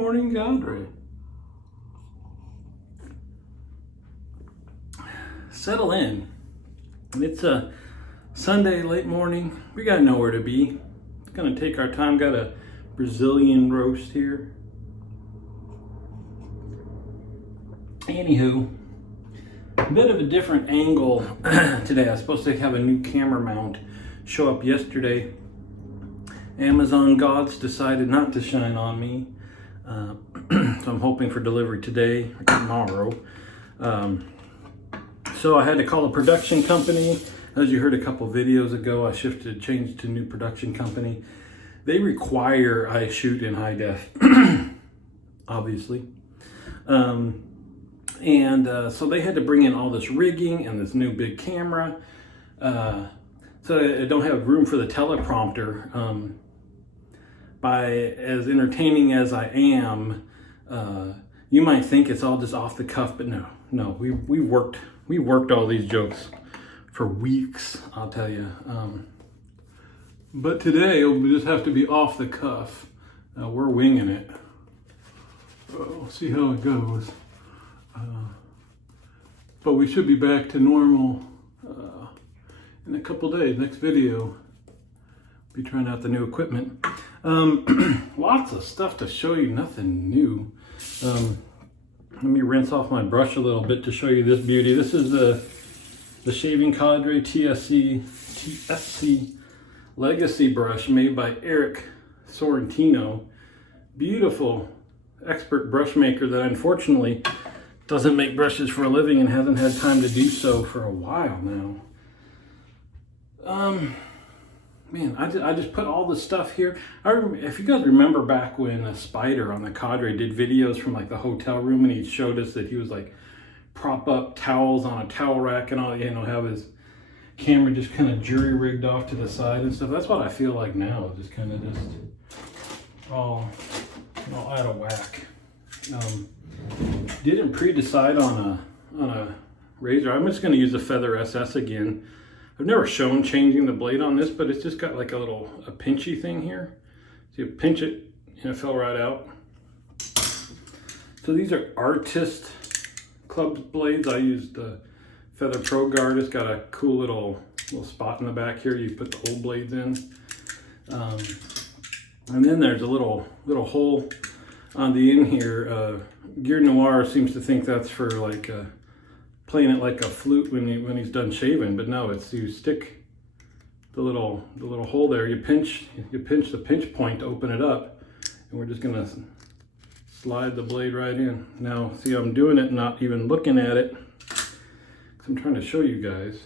morning, Cadre. Settle in. It's a Sunday late morning. We got nowhere to be. It's gonna take our time. Got a Brazilian roast here. Anywho, a bit of a different angle today. I was supposed to have a new camera mount show up yesterday. Amazon gods decided not to shine on me. So I'm hoping for delivery today or tomorrow. So I had to call a production company. As you heard a couple videos ago, I changed to a new production company. They require I shoot in high def, obviously. So they had to bring in all this rigging and this new big camera. So I don't have room for the teleprompter. By as entertaining as I am, you might think it's all just off the cuff, but no. We worked all these jokes for weeks, I'll tell you. But today it'll just have to be off the cuff. We're winging it. We'll see how it goes. But we should be back to normal in a couple days. Next video, be trying out the new equipment. Lots of stuff to show you, nothing new. Let me rinse off my brush a little bit to show you this beauty. This is the Shaving Cadre TSC Legacy brush made by Eric Sorrentino. Beautiful expert brush maker that unfortunately doesn't make brushes for a living and hasn't had time to do so for a while now. Man, I just put all the stuff here. If you guys remember back when Spider on the Cadre did videos from like the hotel room, and he showed us that he was like prop up towels on a towel rack and all, have his camera just kind of jury rigged off to the side and stuff. That's what I feel like now, just kind of just all out of whack. Didn't pre-decide on a razor. I'm just going to use the Feather SS again. I've never shown changing the blade on this, but it's just got like a pinchy thing here. So you pinch it and it fell right out. So these are Artist club blades. I used the Feather Pro Guard. It's got a cool little spot in the back here. You put the old blades in. And then there's a little hole on the end here. Gear Noir seems to think that's for like playing it like a flute when he's done shaving, but no, it's you stick the little hole there. You pinch the pinch point to open it up, and we're just gonna slide the blade right in. Now, see, I'm doing it not even looking at it, 'cause I'm trying to show you guys,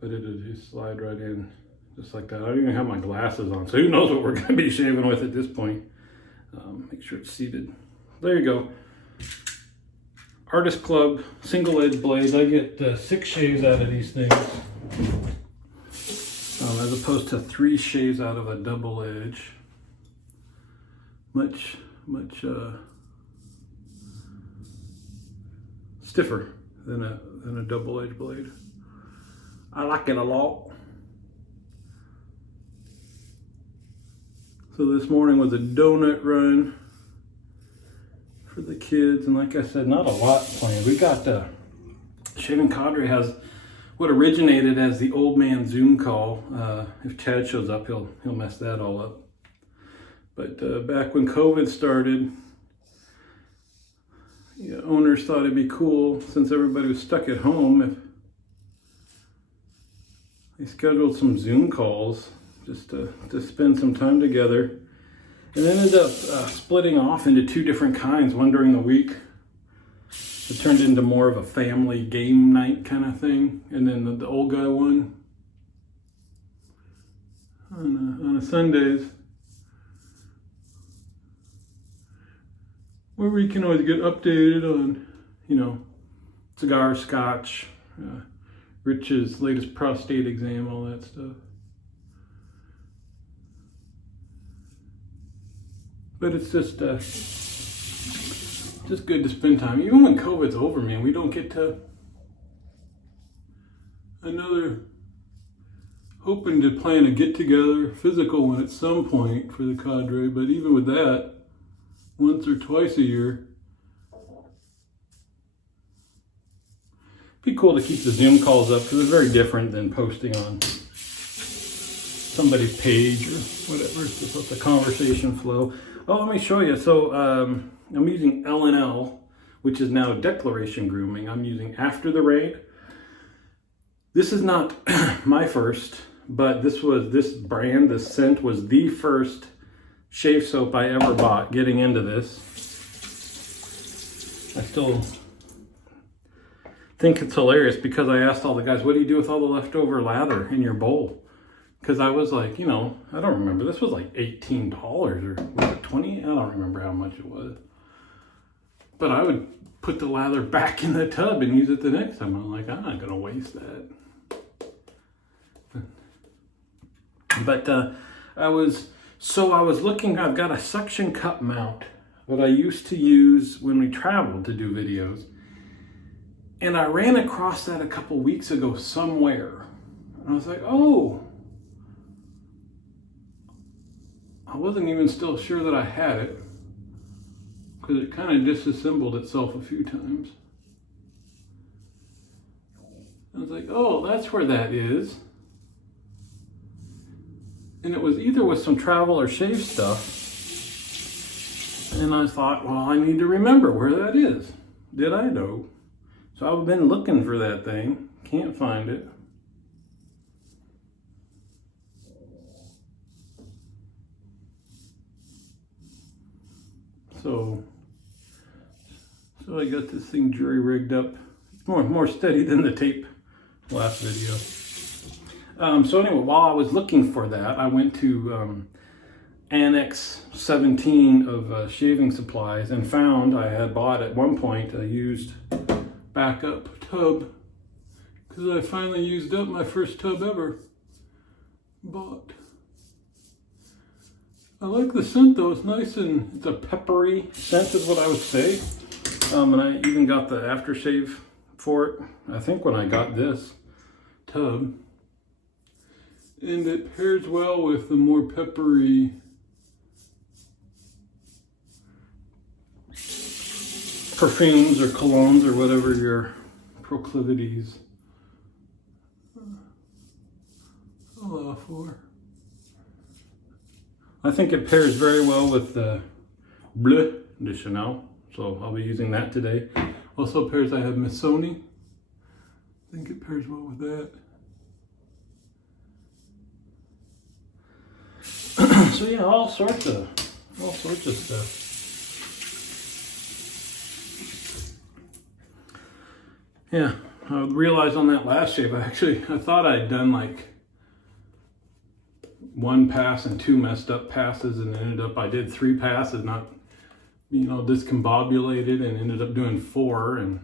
but it'll just slide right in just like that. I don't even have my glasses on, so who knows what we're gonna be shaving with at this point. Make sure it's seated. There you go. Artist Club single edge blades. I get 6 shaves out of these things, as opposed to 3 shaves out of a double edge. Much stiffer than a double edge blade. I like it a lot. So this morning was a donut run for the kids, and like I said, not a lot planned. We got Shaving Cadre has what originated as the old man Zoom call. If Chad shows up, he'll mess that all up. But back when COVID started, owners thought it'd be cool, since everybody was stuck at home, if they scheduled some Zoom calls just to spend some time together. And then ended up splitting off into 2 different kinds, one during the week. It turned into more of a family game night kind of thing. And then the old guy one on a Sundays, where we can always get updated on, cigar, scotch, Rich's latest prostate exam, all that stuff. But it's just good to spend time. Even when COVID's over, man, we don't get to hoping to plan a get-together, physical one at some point for the Cadre. But even with that, once or twice a year. Be cool to keep the Zoom calls up because it's very different than posting on somebody's page or whatever. It's just let the conversation flow. Oh, let me show you. So I'm using L&L, which is now Declaration Grooming. I'm using After the Rain. This is not my first, but this brand, this scent was the first shave soap I ever bought getting into this. I still think it's hilarious because I asked all the guys, what do you do with all the leftover lather in your bowl? Because I was like, you know, I don't remember. This was like $18 or was it 20? I don't remember how much it was. But I would put the lather back in the tub and use it the next time. I'm like, I'm not going to waste that. But I was looking, I've got a suction cup mount that I used to use when we traveled to do videos. And I ran across that a couple weeks ago somewhere. And I was like, oh, I wasn't even still sure that I had it because it kind of disassembled itself a few times. I was like, oh, that's where that is. And it was either with some travel or shave stuff. And I thought, well, I need to remember where that is. Did I know? So I've been looking for that thing. Can't find it. So I got this thing jury rigged up. It's more steady than the tape last video. So anyway, while I was looking for that, I went to Annex 17 of shaving supplies and found I had bought at one point a used backup tub because I finally used up my first tub ever bought. I like the scent though, it's nice and it's a peppery scent is what I would say. And I even got the aftershave for it, I think when I got this tub. And it pairs well with the more peppery perfumes or colognes or whatever your proclivities allow for. I think it pairs very well with the Bleu de Chanel, so I'll be using that today. Also pairs, I have Missoni. I think it pairs well with that. So yeah, all sorts of stuff. Yeah, I realized on that last shave, I thought I'd done like one pass and two messed up passes, and ended up I did 3 passes, not, you know, discombobulated, and ended up doing 4, and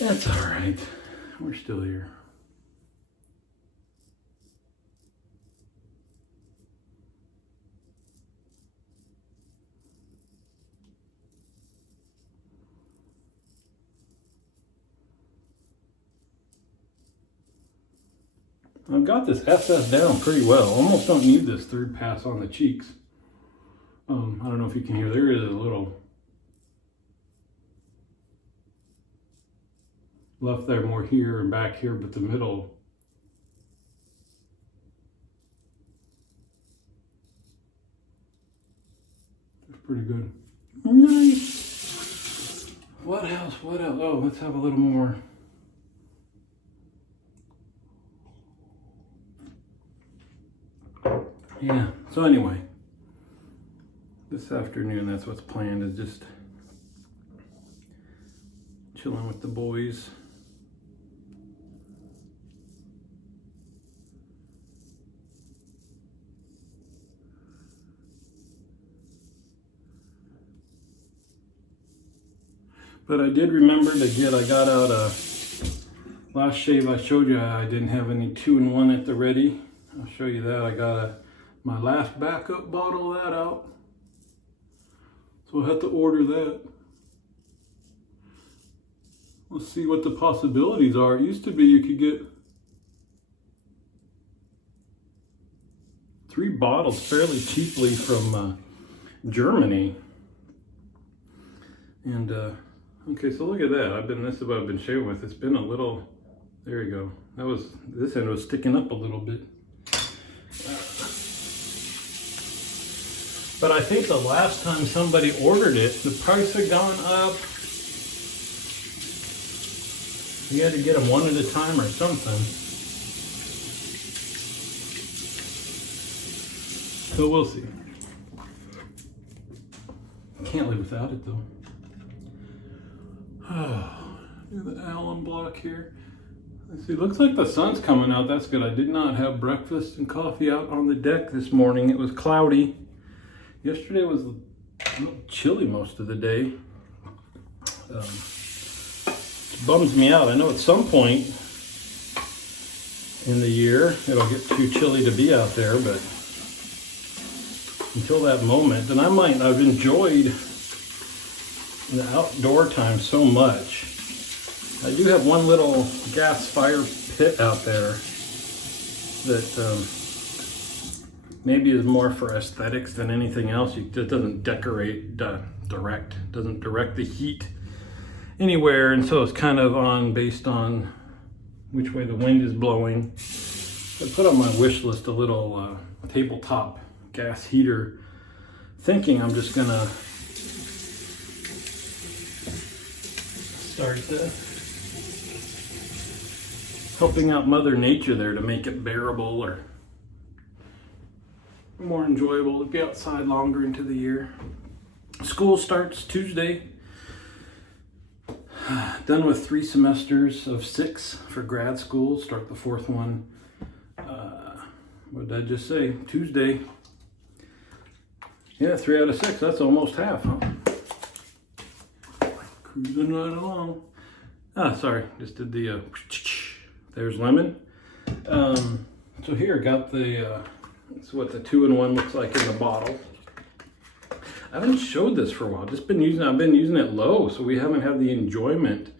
that's all right. We're still here. I've got this SS down pretty well. Almost don't need this 3rd pass on the cheeks. I don't know if you can hear, there is a little left there more here and back here, but the middle is pretty good. Nice. What else? Oh, let's have a little more. Yeah, so anyway, this afternoon, that's what's planned, is just chilling with the boys. But I did remember to I got out a, last shave I showed you, I didn't have any 2-in-1 at the ready. I'll show you that. I got my last backup bottle of that out. So I had to order that. Let's see what the possibilities are. It used to be you could get 3 bottles fairly cheaply from Germany. And okay, so look at that. This is what I've been shaving with. It's been a little, there you go. This end was sticking up a little bit. But I think the last time somebody ordered it, the price had gone up. You had to get them one at a time or something. So we'll see. Can't live without it though. The alum block here. Let's see, looks like the sun's coming out. That's good. I did not have breakfast and coffee out on the deck this morning. It was cloudy. Yesterday was a little chilly most of the day. It bums me out. I know at some point in the year it'll get too chilly to be out there, but until that moment, and I've enjoyed the outdoor time so much. I do have one little gas fire pit out there that maybe is more for aesthetics than anything else. It doesn't doesn't direct the heat anywhere, and so it's kind of based on which way the wind is blowing. I put on my wish list a little tabletop gas heater, thinking I'm just gonna start helping out Mother Nature there to make it bearable or more enjoyable to be outside longer into the year. School starts Tuesday. Done with 3 semesters of 6 for grad school. Start the 4th one. What did I just say? Tuesday. Yeah, 3 out of 6. That's almost half, huh? Cruising right along. Sorry. Just did the... There's lemon. So here, got the... That's what the 2-in-1 looks like in the bottle. I haven't showed this for a while. I've been using it low, so we haven't had the enjoyment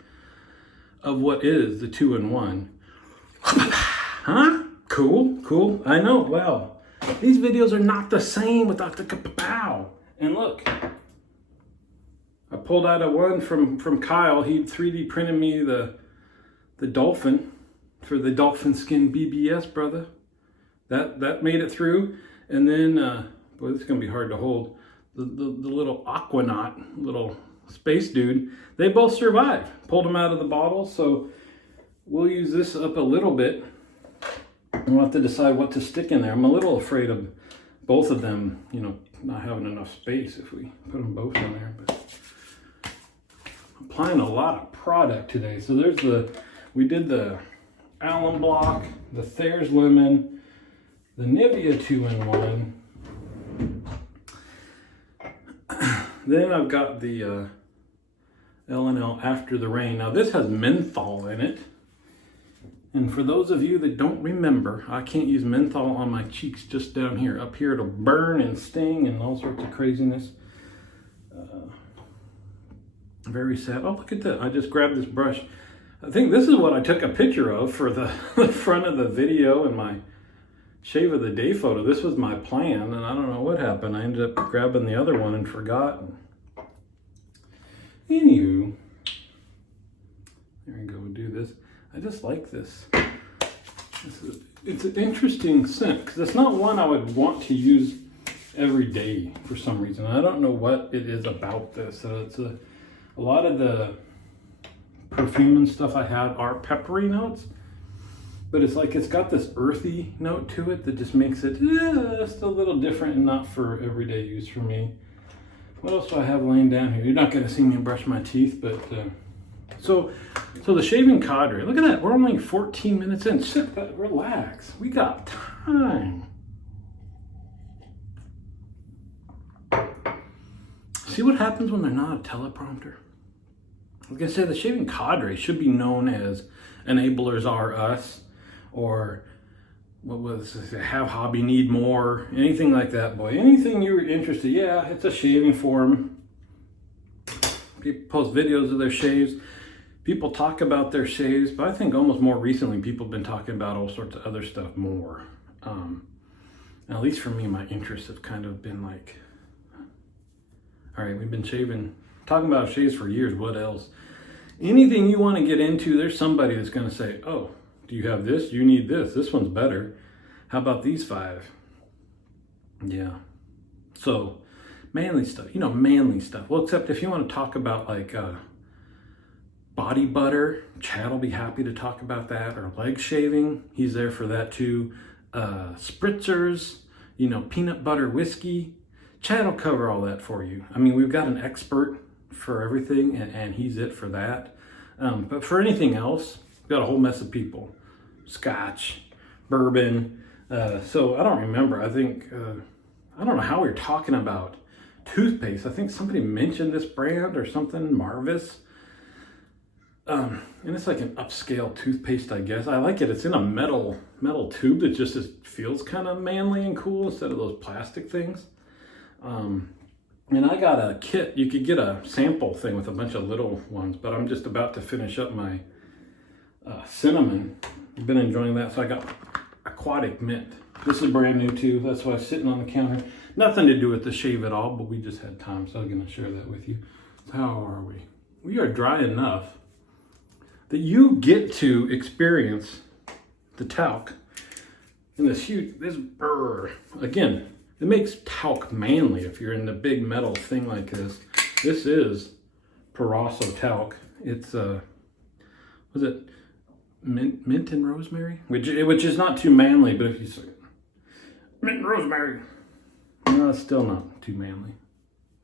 of what is the 2-in-1. Huh? Cool. I know. Wow. These videos are not the same without the kapow. And look, I pulled out a one from Kyle. He 3D printed me the dolphin for the dolphin skin BBS, brother. That made it through. And then, boy, this is gonna be hard to hold. The little Aquanaut, little space dude, they both survived. Pulled them out of the bottle, so we'll use this up a little bit. We'll have to decide what to stick in there. I'm a little afraid of both of them, not having enough space if we put them both in there. But I'm applying a lot of product today. So we did the alum block, the Thayer's lemon, the Nivea 2-in-1. Then I've got the L&L After the Rain. Now this has menthol in it. And for those of you that don't remember, I can't use menthol on my cheeks, just down here. Up here it'll burn and sting and all sorts of craziness. Very sad. Oh, look at that. I just grabbed this brush. I think this is what I took a picture of for the front of the video and my shave of the day photo. This was my plan, and I don't know what happened. I ended up grabbing the other one and forgot. Anywho, there we go. We'll do this. I just like this. It's an interesting scent because it's not one I would want to use every day for some reason. I don't know what it is about this. So it's a lot of the perfume and stuff I have are peppery notes, but it's like it's got this earthy note to it that just makes it just a little different and not for everyday use for me. What else do I have laying down here? You're not going to see me brush my teeth, but so the shaving cadre. Look at that. We're only 14 minutes in. Sit back, relax. We got time. See what happens when they're not a teleprompter? I was going to say the shaving cadre should be known as Enablers Are Us, or what was it? Have Hobby Need More, anything like that, boy. Anything you're interested, yeah, it's a shaving forum. People post videos of their shaves. People talk about their shaves, but I think almost more recently people have been talking about all sorts of other stuff more. At least for me, my interests have kind of been like All right, we've been talking about shaves for years. What else? Anything you want to get into, there's somebody that's going to say, oh, do you have this? You need this. This one's better. How about these 5? Yeah. So, manly stuff. Manly stuff. Well, except if you want to talk about like body butter, Chad will be happy to talk about that. Or leg shaving, he's there for that too. Spritzers, peanut butter whiskey. Chad will cover all that for you. I mean, we've got an expert for everything, and he's it for that. But for anything else, we've got a whole mess of people. Scotch, bourbon. So I don't remember. I think, I don't know how we were talking about toothpaste. I think somebody mentioned this brand or something, Marvis. And it's like an upscale toothpaste, I guess. I like it. It's in a metal tube that just feels kind of manly and cool instead of those plastic things. And I got a kit. You could get a sample thing with a bunch of little ones, but I'm just about to finish up my cinnamon. I've been enjoying that. So I got Aquatic Mint. This is brand new too. That's why it's sitting on the counter. Nothing to do with the shave at all, but we just had time, so I'm going to share that with you. So how are we? We are dry enough that you get to experience the talc in this burr. Again, it makes talc manly if you're in the big metal thing like this. This is Proraso talc. It's was it mint and rosemary? Which is not too manly, but if you say mint and rosemary, no, it's still not too manly.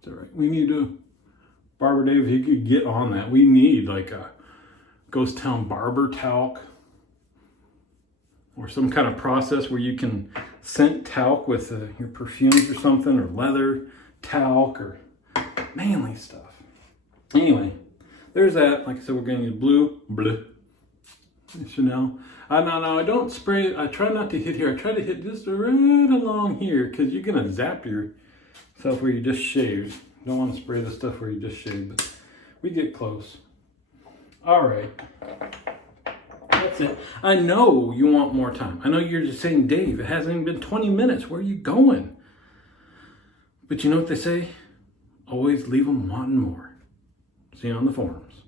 It's all right. We need to, Barber Dave, if you could get on that. We need like a Ghost Town barber talc or some kind of process where you can scent talc with your perfumes or something, or leather talc or manly stuff. Anyway, there's that. Like I said, we're going to use blue. Chanel. No, I don't spray it. I try not to hit here. I try to hit just right along here because you're going to zap yourself where you just shaved. You don't want to spray the stuff where you just shaved, but we get close. All right. That's it. I know you want more time. I know you're just saying, Dave, it hasn't even been 20 minutes. Where are you going? But you know what they say? Always leave them wanting more. See you on the forums.